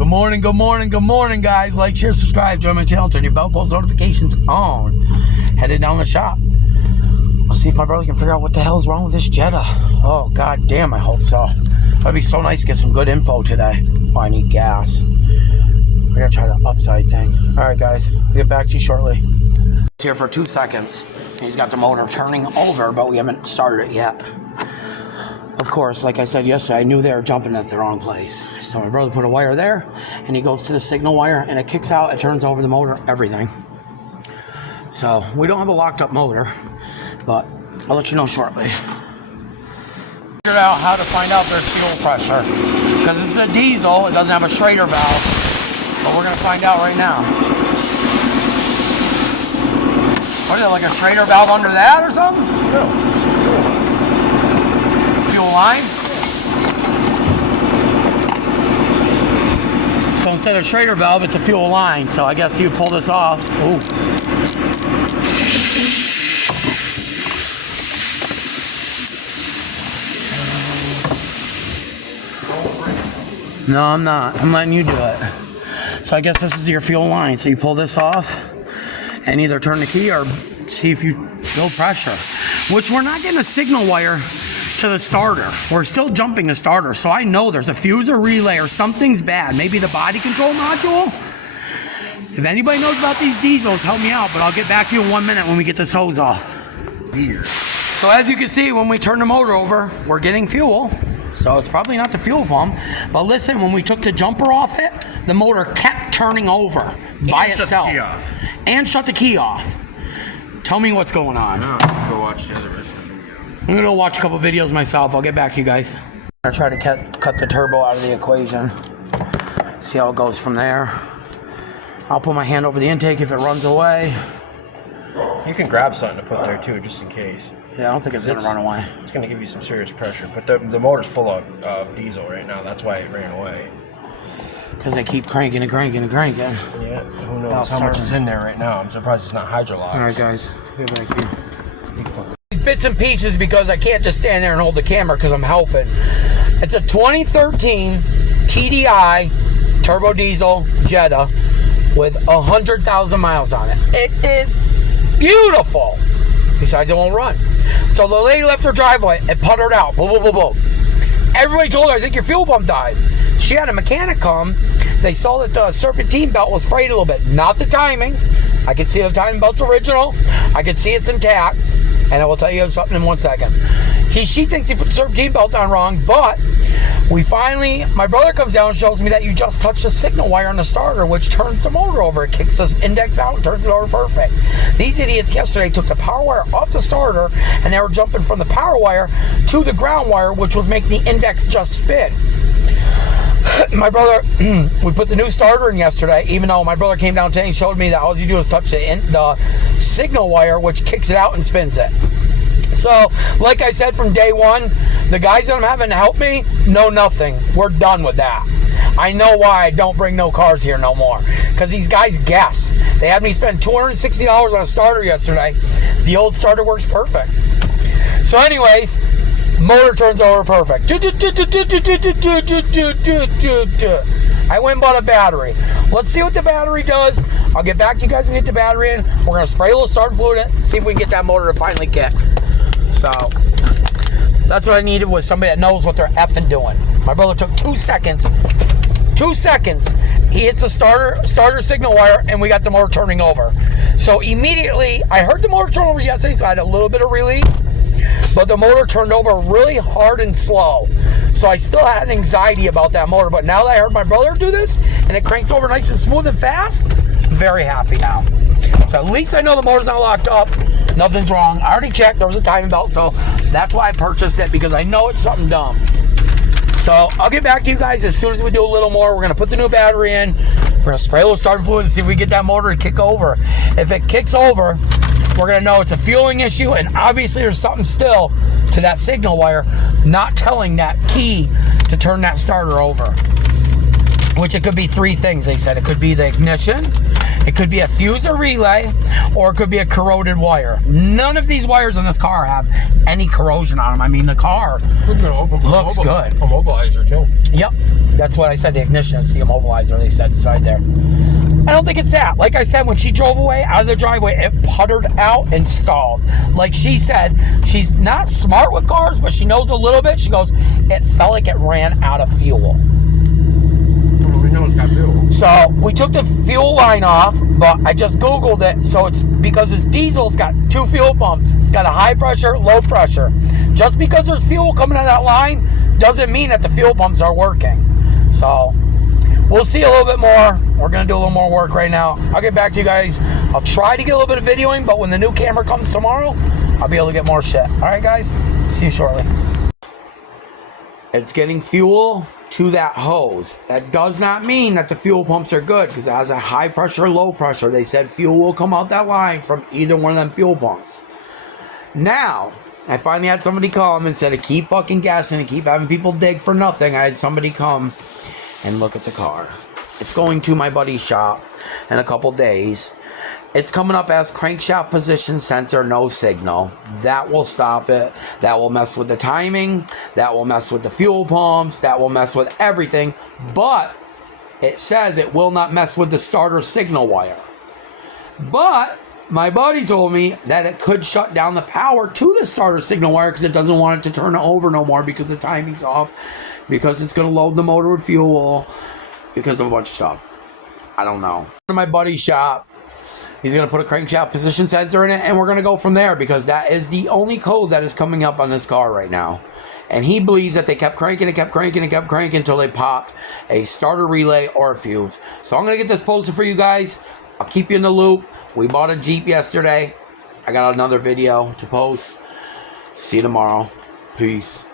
Good morning, good morning, good morning, guys. Like, share, subscribe, join my channel, turn your bell post notifications on. Headed down the shop. I'll see if my brother can figure out what the hell's wrong with this Jetta. Oh, god damn, I hope so. That'd be so nice to get some good info today. Oh, I need gas. We're gonna try the upside thing. Alright, guys. I'll get back to you shortly. It's here for 2 seconds. He's got the motor turning over, but we haven't started it yet. Of course, like I said yesterday, I knew they were jumping at the wrong place. So my brother put a wire there, and he goes to the signal wire, and it kicks out, it turns over the motor, everything. So we don't have a locked up motor, but I'll let you know shortly. Figured out how to find out their fuel pressure. Because this is a diesel, it doesn't have a Schrader valve, but we're going to find out right now. What is it, like a Schrader valve under that or something? No. Line. So instead of Schrader valve, it's a fuel line. So I guess you pull this off. Ooh. No, I'm not. I'm letting you do it. So I guess this is your fuel line. So you pull this off and either turn the key or see if you feel pressure. Which we're not getting a signal wire to the starter. We're still jumping the starter, so I know there's a fuse or relay or something's bad. Maybe the body control module? If anybody knows about these diesels, help me out, but I'll get back to you in 1 minute when we get this hose off. Here. So as you can see, when we turn the motor over, we're getting fuel. So it's probably not the fuel pump. But listen, when we took the jumper off it, the motor kept turning over by itself. Shut the key off. And shut the key off. Tell me what's going on. No, go watch the other video. I'm gonna go watch a couple videos myself. I'll get back to you guys. I'm gonna try to cut the turbo out of the equation. See how it goes from there. I'll put my hand over the intake if it runs away. You can grab something to put there too, just in case. Yeah, I don't think it's gonna run away. It's gonna give you some serious pressure, but the motor's full of diesel right now. That's why it ran away. Because they keep cranking and cranking and cranking. Yeah, who knows how much is in there right now. I'm surprised it's not hydrolocked. All right, guys, get back here. Bits and pieces because I can't just stand there and hold the camera because I'm helping. It's a 2013 TDI turbo diesel Jetta with 100,000 miles on it. It is beautiful. Besides, it won't run. So the lady left her driveway and puttered out. Boom, boom, boom, boom. Everybody told her, I think your fuel pump died. She had a mechanic come. They saw that the serpentine belt was frayed a little bit. Not the timing. I could see the timing belt's original. I could see it's intact. And I will tell you something in 1 second. She thinks he put the serpentine belt on wrong, but we finally, my brother comes down and shows me that you just touch the signal wire on the starter, which turns the motor over. It kicks the index out and turns it over perfect. These idiots yesterday took the power wire off the starter, and they were jumping from the power wire to the ground wire, which was making the index just spin. My brother, we put the new starter in yesterday, even though my brother came down today and showed me that all you do is touch the signal wire, which kicks it out and spins it. So, like I said from day one, the guys that I'm having to help me know nothing. We're done with that. I know why I don't bring no cars here no more. Because these guys guess. They had me spend $260 on a starter yesterday. The old starter works perfect. So anyways, motor turns over perfect. I went and bought a battery. Let's see what the battery does. I'll get back to you guys and get the battery in. We're going to spray a little starting fluid in it, see if we can get that motor to finally kick. So, that's what I needed, was somebody that knows what they're effing doing. My brother took 2 seconds. 2 seconds. He hits the starter signal wire, and we got the motor turning over. So immediately, I heard the motor turn over yesterday, so I had a little bit of relief. But the motor turned over really hard and slow. So I still had anxiety about that motor. But now that I heard my brother do this, and it cranks over nice and smooth and fast, I'm very happy now. So at least I know the motor's not locked up. Nothing's wrong. I already checked. There was a timing belt. So that's why I purchased it, because I know it's something dumb. So I'll get back to you guys as soon as we do a little more. We're going to put the new battery in. We're going to spray a little starter fluid and see if we get that motor to kick over. If it kicks over, we're going to know it's a fueling issue, and obviously there's something still to that signal wire not telling that key to turn that starter over. which it could be three things. They said it could be the ignition, it could be a fuse or relay, or it could be a corroded wire. None of these wires on this car have any corrosion on them. I mean, the car looks good. Immobilizer too. Yep, that's what I said. The ignition, it's the immobilizer. They said inside there. I don't think it's that. Like I said, when she drove away out of the driveway, it puttered out and stalled. Like she said, she's not smart with cars, but she knows a little bit. She goes, it felt like it ran out of fuel. We know it's got fuel. So we took the fuel line off, but I just Googled it. So it's because it's diesel, it's got two fuel pumps. It's got a high pressure, low pressure. Just because there's fuel coming out of that line doesn't mean that the fuel pumps are working. So we'll see a little bit more. We're going to do a little more work right now. I'll get back to you guys. I'll try to get a little bit of videoing, but when the new camera comes tomorrow, I'll be able to get more shit. All right, guys? See you shortly. It's getting fuel to that hose. That does not mean that the fuel pumps are good because it has a high pressure, low pressure. They said fuel will come out that line from either one of them fuel pumps. Now, I finally had somebody come instead of keep fucking guessing and keep having people dig for nothing. I had somebody come and look at the car. It's going to my buddy's shop in a couple days. It's coming up as crankshaft position sensor, no signal. That will stop it. That will mess with the timing. That will mess with the fuel pumps. That will mess with everything. But it says it will not mess with the starter signal wire. But my buddy told me that it could shut down the power to the starter signal wire because it doesn't want it to turn over no more because the timing's off, because it's going to load the motor with fuel, because of a bunch of stuff. I don't know. To my buddy's shop. He's going to put a crankshaft position sensor in it, and we're going to go from there because that is the only code that is coming up on this car right now. And he believes that they kept cranking until they popped a starter relay or a fuse. So I'm going to get this posted for you guys. I'll keep you in the loop. We bought a Jeep yesterday. I got another video to post. See you tomorrow. Peace.